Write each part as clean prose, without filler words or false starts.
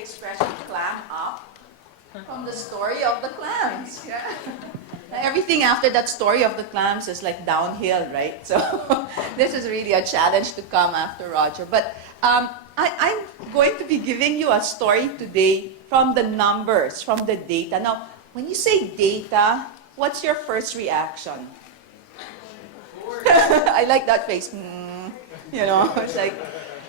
expression clam up from the story of the clams. Yeah. Everything after that story of the clams is like downhill, right? So this is really a challenge to come after Roger. But I'm going to be giving you a story today from the numbers, from the data. Now, when you say data, what's your first reaction? I like that face. You know, it's like,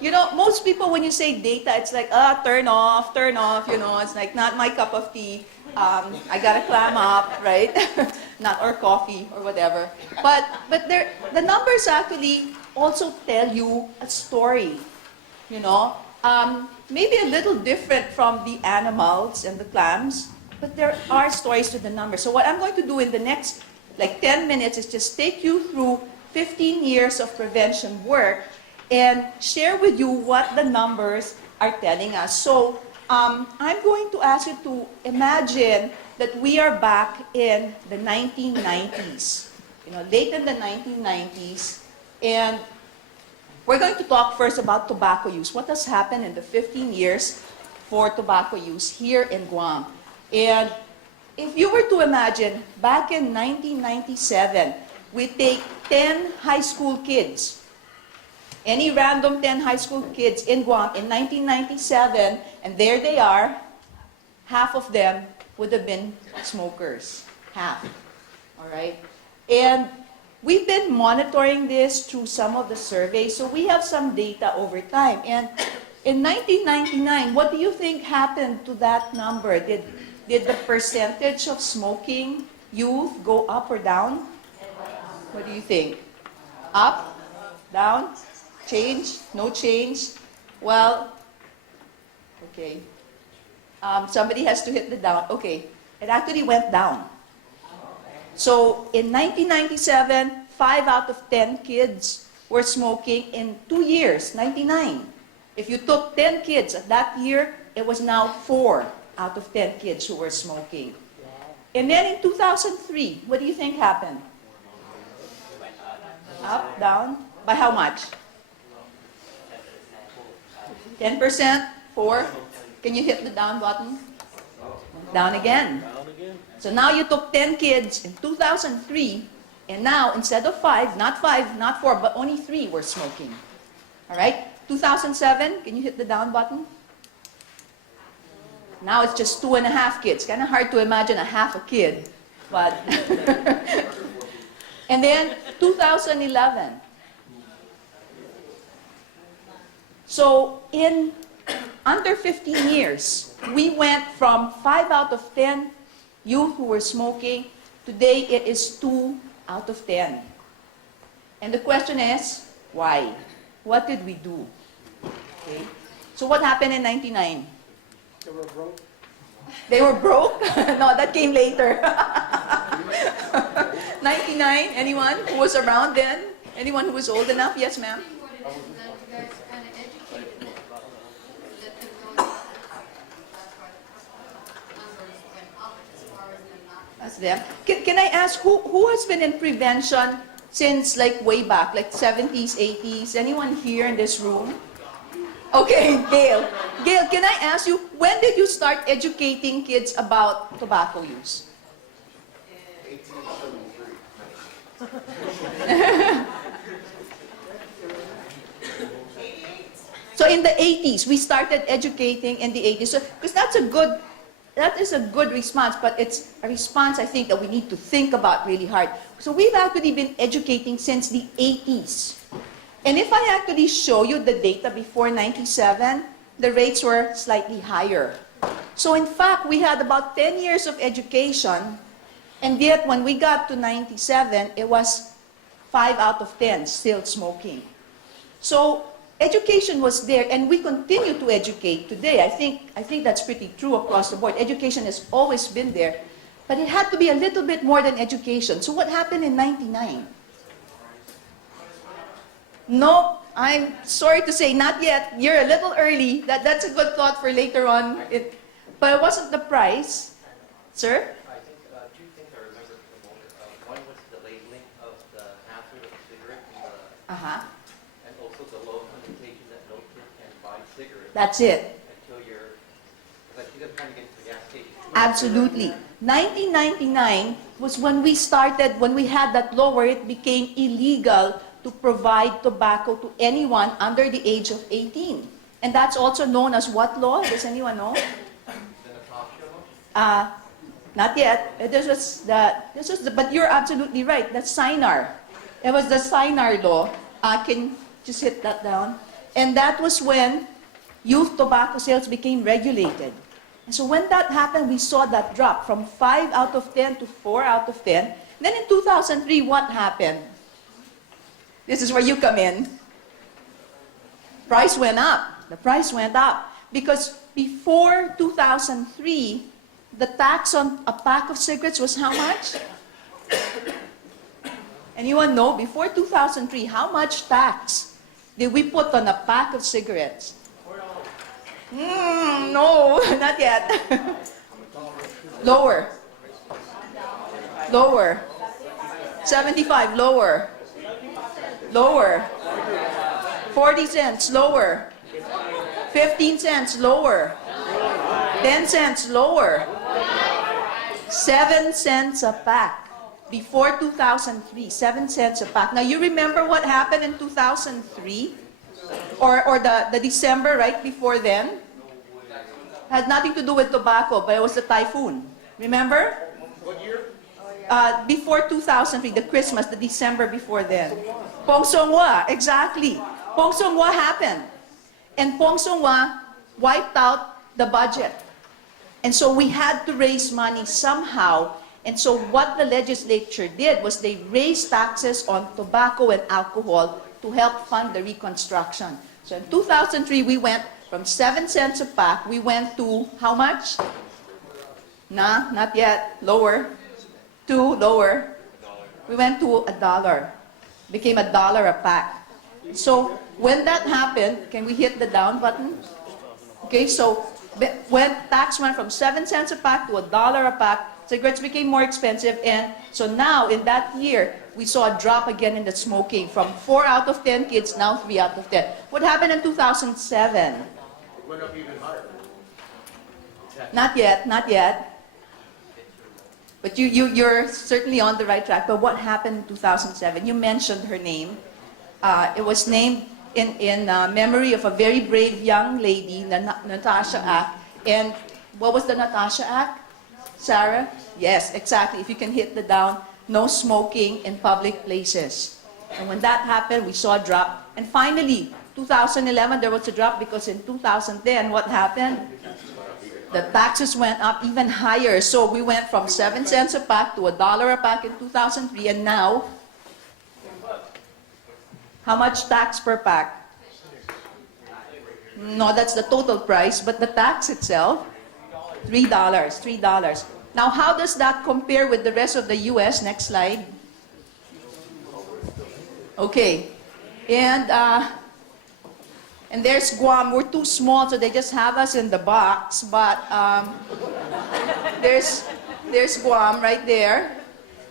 you know, most people when you say data, it's like, turn off, you know, it's like not my cup of tea. I gotta clam up, right? Not or coffee or whatever. But the numbers actually also tell you a story, you know. Maybe a little different from the animals and the clams, but there are stories to the numbers. So what I'm going to do in the next like 10 minutes is just take you through 15 years of prevention work and share with you what the numbers are telling us. So I'm going to ask you to imagine that we are back in the 1990s, you know, late in the 1990s, and we're going to talk first about tobacco use. What has happened in the 15 years for tobacco use here in Guam? And if you were to imagine, back in 1997, we take 10 high school kids, any random 10 high school kids in Guam in 1997, and there they are, half of them would have been smokers. Half. All right? And we've been monitoring this through some of the surveys, so we have some data over time. And in 1999, what do you think happened to that number? Did the percentage of smoking youth go up or down? What do you think? Up? Down? Change? No change? Well, okay. Somebody has to hit the down. Okay, it actually went down. So in 1997, 5 out of 10 kids were smoking. In 2 years, 99. If you took 10 kids at that year, it was now 4 out of 10 kids who were smoking. And then in 2003, what do you think happened? Up, down? By how much? 10%? 4? Can you hit the down button? Down again. So now you took 10 kids in 2003, and now instead of 5, not 4, but only 3 were smoking. All right? 2007, can you hit the down button? Now it's just 2.5 kids. Kind of hard to imagine a half a kid, but. And then 2011. So in under 15 years, we went from 5 out of 10 youth who were smoking. Today it is 2 out of 10. And the question is, why? What did we do? Okay. So what happened in 99? They were broke. They were broke? No, that came later. 99, anyone who was around then? Anyone who was old enough? Yes, ma'am? That's them. Can I ask, who has been in prevention since like way back, like 70s, 80s? Anyone here in this room? Okay, Gail. Gail, can I ask you, when did you start educating kids about tobacco use? 1873. So in the 80s, we started educating in the 80s. So, because that is a good response, but it's a response I think that we need to think about really hard. So we've actually been educating since the 80s. And if I actually show you the data before 97, the rates were slightly higher. So in fact, we had about 10 years of education, and yet when we got to 97, it was 5 out of 10 still smoking. So education was there, and we continue to educate today. I think that's pretty true across the board. Education has always been there, but it had to be a little bit more than education. So what happened in 99? No, I'm sorry to say, not yet. You're a little early. That's a good thought for later on. But it wasn't the price. Sir? I think, do you think I remember the moment, one was the labeling of the hazard of the cigarette and also the low connotation that no kid can buy cigarettes That's it. until you're Absolutely. 1999 was when we started, when we had that law where it became illegal to provide tobacco to anyone under the age of 18. And that's also known as what law? Does anyone know? Not yet. But you're absolutely right. That's SINAR. It was the SINAR law. Can just hit that down. And that was when youth tobacco sales became regulated. And so when that happened, we saw that drop from 5 out of 10 to 4 out of 10. Then in 2003, what happened? This is where you come in. Price went up. The price went up. Because before 2003, the tax on a pack of cigarettes was how much? Anyone know? Before 2003, how much tax did we put on a pack of cigarettes? No, not yet. Lower. Lower. 75, lower. Lower. 40 cents, lower. 15 cents, lower. 10 cents, lower. 7 cents a pack. Before 2003, 7 cents a pack. Now, you remember what happened in 2003? Or the December right before then? Had nothing to do with tobacco, but it was the typhoon. Remember? What year? Before 2003, the Christmas, the December before then. Pong Songwa, exactly. Pong Songwa happened. And Pong Songwa wiped out the budget. And so we had to raise money somehow. And so what the legislature did was they raised taxes on tobacco and alcohol to help fund the reconstruction. So in 2003, we went from 7 cents a pack, we went to how much? Nah, not yet. Lower. Lower. We went to $1. Became $1 a pack. So when that happened, can we hit the down button? Okay, so when tax went from 7 cents a pack to $1 a pack, cigarettes became more expensive, and so now in that year, we saw a drop again in the smoking from 4 out of 10 kids, now 3 out of 10. What happened in 2007? It went up even higher. Not yet, not yet. But you're certainly on the right track. But what happened in 2007? You mentioned her name. It was named in memory of a very brave young lady, Natasha Act. And what was the Natasha Act? Sarah? Yes, exactly. If you can hit the down, no smoking in public places. And when that happened, we saw a drop. And finally, 2011, there was a drop because in 2010, what happened? The taxes went up even higher. So we went from 7 cents a pack to $1 a pack in 2003. And now, how much tax per pack? No, that's the total price. But the tax itself, $3. Now, how does that compare with the rest of the U.S.? Next slide. Okay. And there's Guam. We're too small, so they just have us in the box. But there's Guam right there.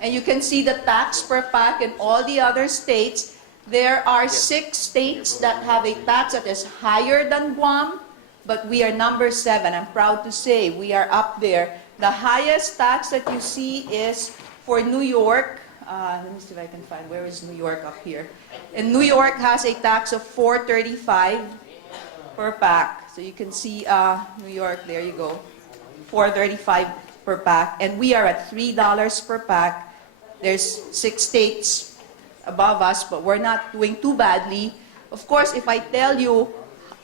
And you can see the tax per pack in all the other states. There are 6 states that have a tax that is higher than Guam. But we are number 7. I'm proud to say we are up there. The highest tax that you see is for New York. Let me see if I can find, where is New York up here? And New York has a tax of $4.35 per pack. So you can see New York, there you go, $4.35 per pack. And we are at $3 per pack. There's 6 states above us, but we're not doing too badly. Of course, if I tell you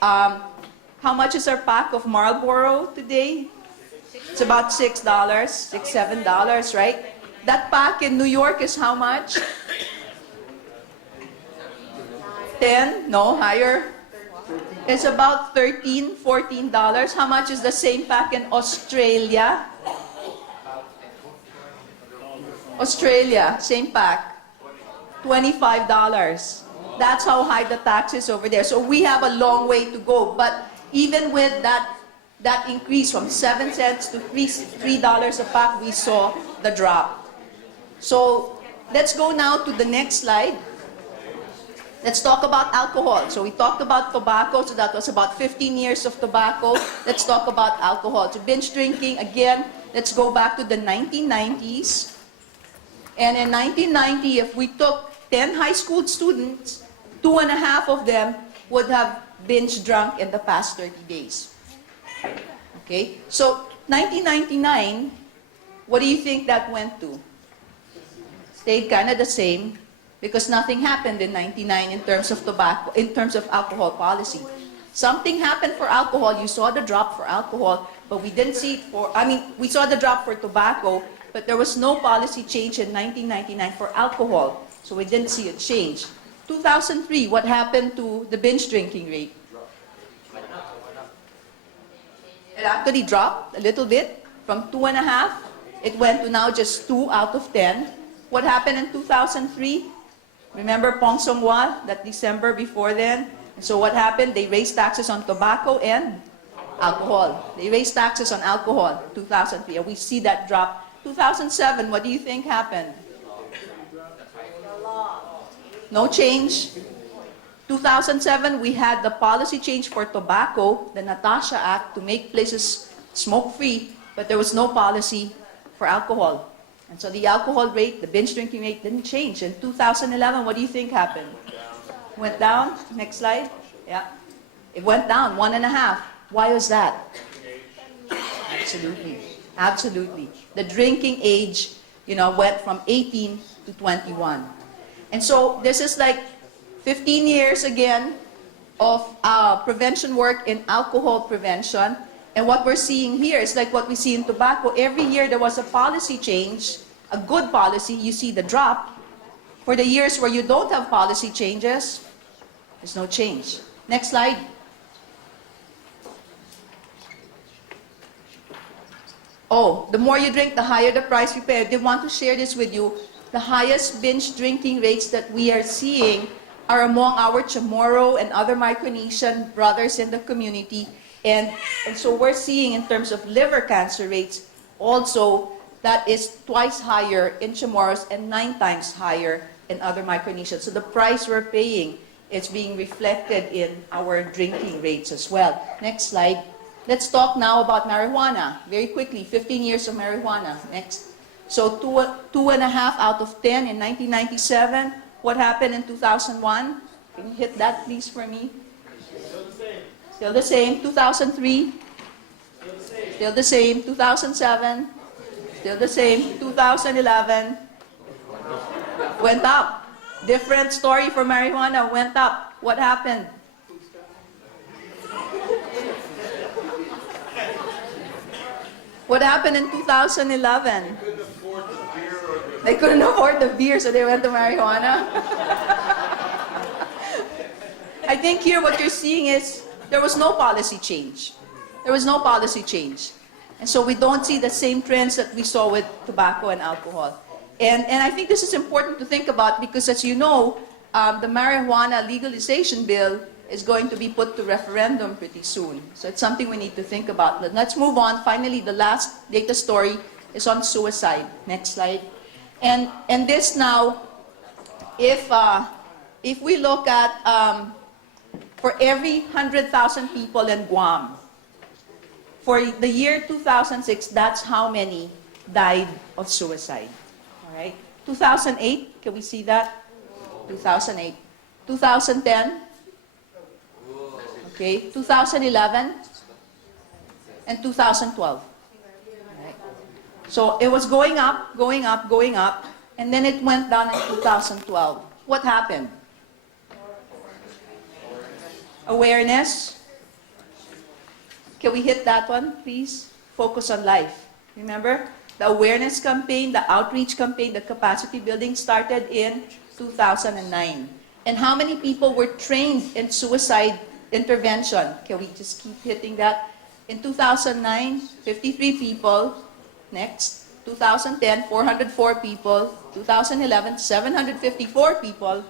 how much is our pack of Marlboro today? It's about $6, $7, right? That pack in New York is how much? 10? No, higher. It's about $13, $14. How much is the same pack in Australia? Australia, same pack. $25. That's how high the tax is over there. So we have a long way to go. But even with that increase from 7 cents to $3 a pack, we saw the drop. So let's go now to the next slide. Let's talk about alcohol. So we talked about tobacco, so that was about 15 years of tobacco. Let's talk about alcohol. So binge drinking, again, Let's go back to the 1990s. And in 1990, if we took 10 high school students, 2.5 of them would have binge drunk in the past 30 days. Okay? So, 1999, what do you think that went to? Stayed kind of the same because nothing happened in 99 in terms of tobacco, in terms of alcohol policy. Something happened for alcohol. You saw the drop for alcohol, but we didn't see it for, we saw the drop for tobacco, but there was no policy change in 1999 for alcohol. So we didn't see a change. 2003, what happened to the binge drinking rate? It actually dropped a little bit from 2.5. It went to now just 2 out of 10. What happened in 2003? Remember Pong Songwa, that December before then? And so what happened? They raised taxes on tobacco and alcohol. They raised taxes on alcohol, 2003, and we see that drop. 2007, what do you think happened? No change. 2007, we had the policy change for tobacco, the Natasha Act, to make places smoke-free, but there was no policy for alcohol. And so the alcohol rate, the binge drinking rate didn't change. In 2011, what do you think happened? Went down. Next slide. Yeah. It went down, 1.5. Why was that? Absolutely. Absolutely. The drinking age, went from 18 to 21. And so this is like 15 years again of prevention work in alcohol prevention. And what we're seeing here is like what we see in tobacco. Every year there was a policy change, a good policy, you see the drop. For the years where you don't have policy changes, there's no change. Next slide. Oh, the more you drink, the higher the price you pay. I did want to share this with you. The highest binge drinking rates that we are seeing are among our Chamorro and other Micronesian brothers in the community. And so we're seeing in terms of liver cancer rates also that is twice higher in Chamorros and 9 times higher in other Micronesians. So the price we're paying is being reflected in our drinking rates as well. Next slide. Let's talk now about marijuana. Very quickly, 15 years of marijuana. Next. So 2.5 out of 10 in 1997. What happened in 2001? Can you hit that please for me? Still the same. 2003? Still the same. 2007? Still the same. 2011? Went up. Different story for marijuana. Went up. What happened? What happened in 2011? They couldn't afford the beer, so they went to marijuana. I think here what you're seeing is there was no policy change. There was no policy change. And so we don't see the same trends that we saw with tobacco and alcohol. And I think this is important to think about because, as you know, the marijuana legalization bill is going to be put to referendum pretty soon. So it's something we need to think about. But let's move on. Finally, the last data story is on suicide. Next slide. And this now, if we look at for every 100,000 people in Guam, for the year 2006, that's how many died of suicide. All right. 2008, can we see that? 2008. 2010. Okay. 2011. And 2012. Right. So it was going up, going up, going up, and then it went down in 2012. What happened? Awareness. Can we hit that one, please? Focus on life. Remember? The awareness campaign, the outreach campaign, the capacity building started in 2009. And how many people were trained in suicide intervention? Can we just keep hitting that? In 2009, 53 people. Next. 2010, 404 people. 2011, 754 people.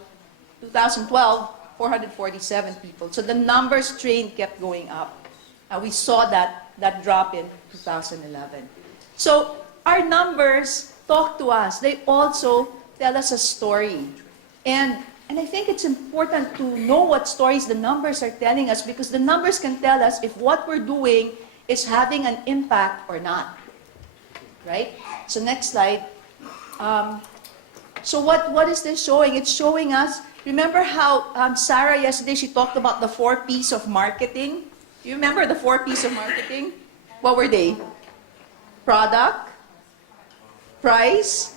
2012, 447 people. So the numbers trained kept going up. We saw that drop in 2011. So our numbers talk to us. They also tell us a story. And I think it's important to know what stories the numbers are telling us because the numbers can tell us if what we're doing is having an impact or not. right? So next slide. So what is this showing? It's showing us, remember how Sarah yesterday, she talked about the 4 P's of marketing? Do you remember the 4 P's of marketing? What were they? Product, price,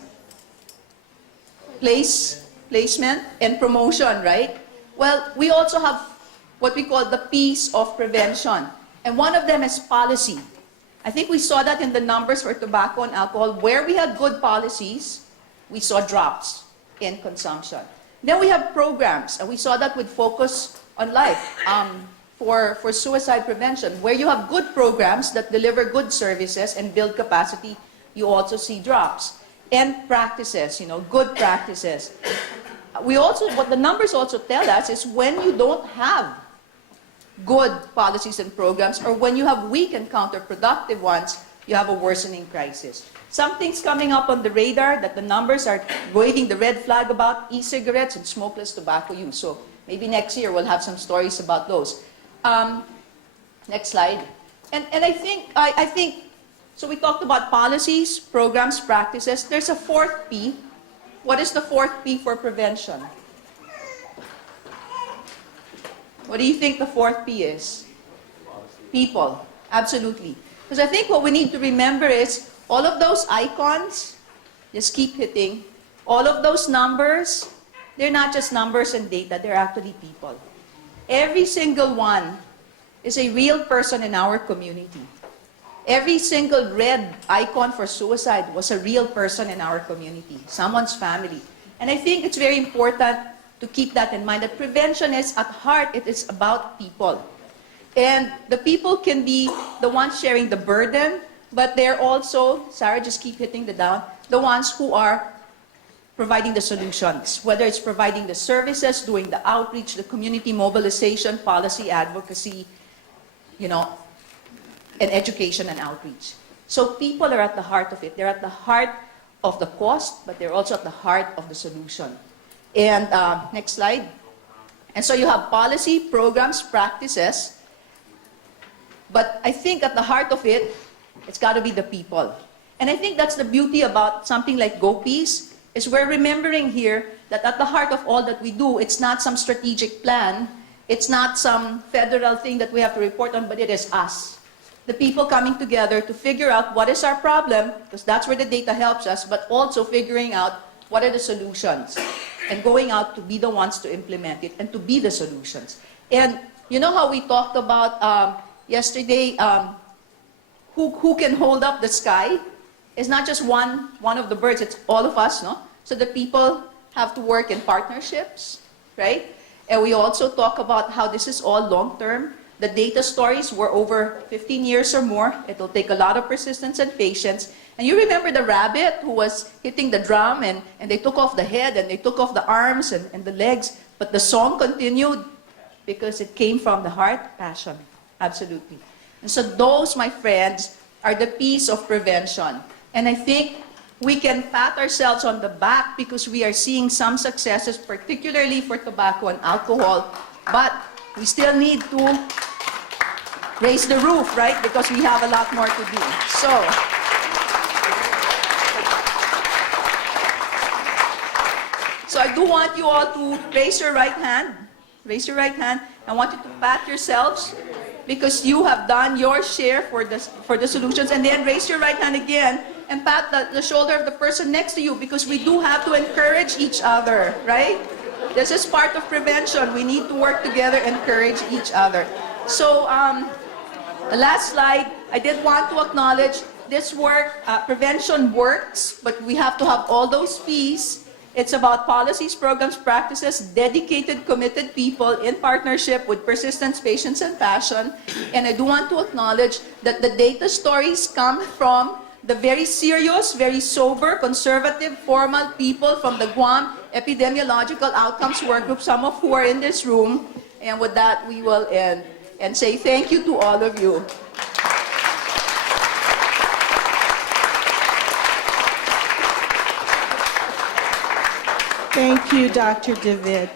placement, and promotion, right? Well, we also have what we call the P's of prevention. And one of them is policy. I think we saw that in the numbers for tobacco and alcohol. Where we had good policies, we saw drops in consumption. Then we have programs, and we saw that with Focus on Life for suicide prevention. Where you have good programs that deliver good services and build capacity, you also see drops. And practices, good practices. What the numbers also tell us is when you don't have good policies and programs, or when you have weak and counterproductive ones, you have a worsening crisis. Something's coming up on the radar that the numbers are waving the red flag about: e-cigarettes and smokeless tobacco use. So maybe next year we'll have some stories about those. Next slide. And I think, so we talked about policies, programs, practices. There's a 4th P. What is the 4th P for prevention? What do you think the 4th P is? People. Absolutely. Because I think what we need to remember is all of those icons, just keep hitting, all of those numbers, they're not just numbers and data, they're actually people. Every single one is a real person in our community. Every single red icon for suicide was a real person in our community, someone's family. And I think it's very important to keep that in mind, that prevention is at heart, it is about people. And the people can be the ones sharing the burden, but they're also, Sarah, just keep hitting the down, the ones who are providing the solutions, whether it's providing the services, doing the outreach, the community mobilization, policy advocacy, and education and outreach. So people are at the heart of it. They're at the heart of the cost, but they're also at the heart of the solution. And next slide. And so you have policy, programs, practices, but I think at the heart of it, it's got to be the people. And I think that's the beauty about something like GOPEACE, is we're remembering here that at the heart of all that we do, it's not some strategic plan, it's not some federal thing that we have to report on, but it is us. The people coming together to figure out what is our problem, because that's where the data helps us, but also figuring out what are the solutions, and going out to be the ones to implement it and to be the solutions. And you know how we talked about yesterday, who can hold up the sky? It's not just one of the birds, it's all of us, no? So the people have to work in partnerships, right? And we also talk about how this is all long-term. The data stories were over 15 years or more. It'll take a lot of persistence and patience. And you remember the rabbit who was hitting the drum, and they took off the head and they took off the arms and the legs, but the song continued because it came from the heart, passion, absolutely. And so those, my friends, are the P's of prevention. And I think we can pat ourselves on the back because we are seeing some successes, particularly for tobacco and alcohol, but we still need to raise the roof, right? Because we have a lot more to do. So I do want you all to raise your right hand. Raise your right hand. I want you to pat yourselves because you have done your share for the solutions. And then raise your right hand again and pat the shoulder of the person next to you because we do have to encourage each other, right? This is part of prevention. We need to work together, encourage each other. So the last slide, I did want to acknowledge this work, prevention works, but we have to have all those P's. It's about policies, programs, practices, dedicated, committed people in partnership with persistence, patience, and passion. And I do want to acknowledge that the data stories come from the very serious, very sober, conservative, formal people from the Guam Epidemiological Outcomes Workgroup, some of who are in this room. And with that, we will end and say thank you to all of you. Thank you, Dr. David.